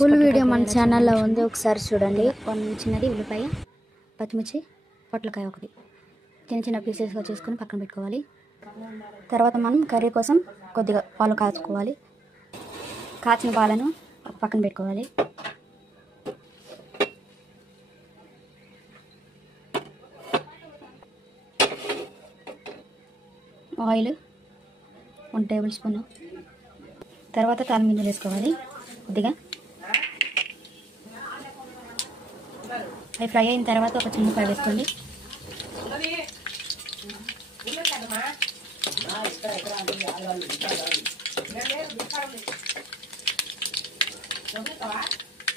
Full video మన ఛానల్లో ఉంది, ఒకసారి చూడండి. చిన్నది ఉల్లిపాయ, పచ్చిమిర్చి, పొట్లకాయ ఒకటి చిన్న చిన్న పీసెస్గా చేసుకొని పక్కన పెట్టుకోవాలి. తర్వాత మనం కర్రీ కోసం కొద్దిగా పాలు కాచుకోవాలి. కాచిన పాలను పక్కన పెట్టుకోవాలి. Oil 1 table spoon. తర్వాత తాలింపు గింజలు వేసుకోవాలి కొద్దిగా. అవి ఫ్రై అయిన తర్వాత ఒక చిన్నకాయ వేసుకోండి.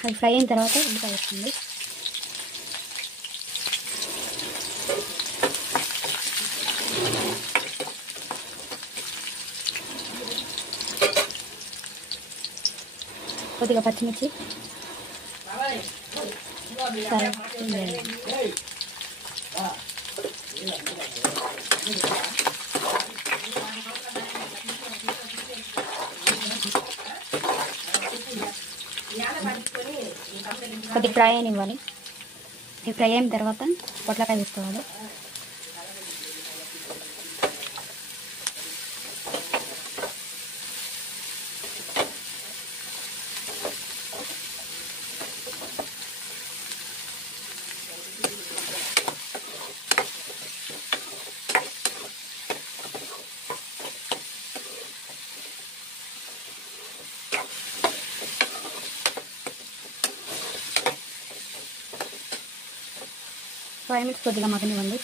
అవి ఫ్రై అయిన తర్వాత ఉల్లిపాయ వేసుకోండి. కొద్దిగా పచ్చిమిర్చి, కొద్దిగా ఫ్రై అయినివ్వాలి. ఇది ఫ్రై అయిన తర్వాత పొట్లకాయ వేసుకోవాలి. ఫైవ్ మినిట్స్ కొద్దిగా మగ్గనివ్వండి.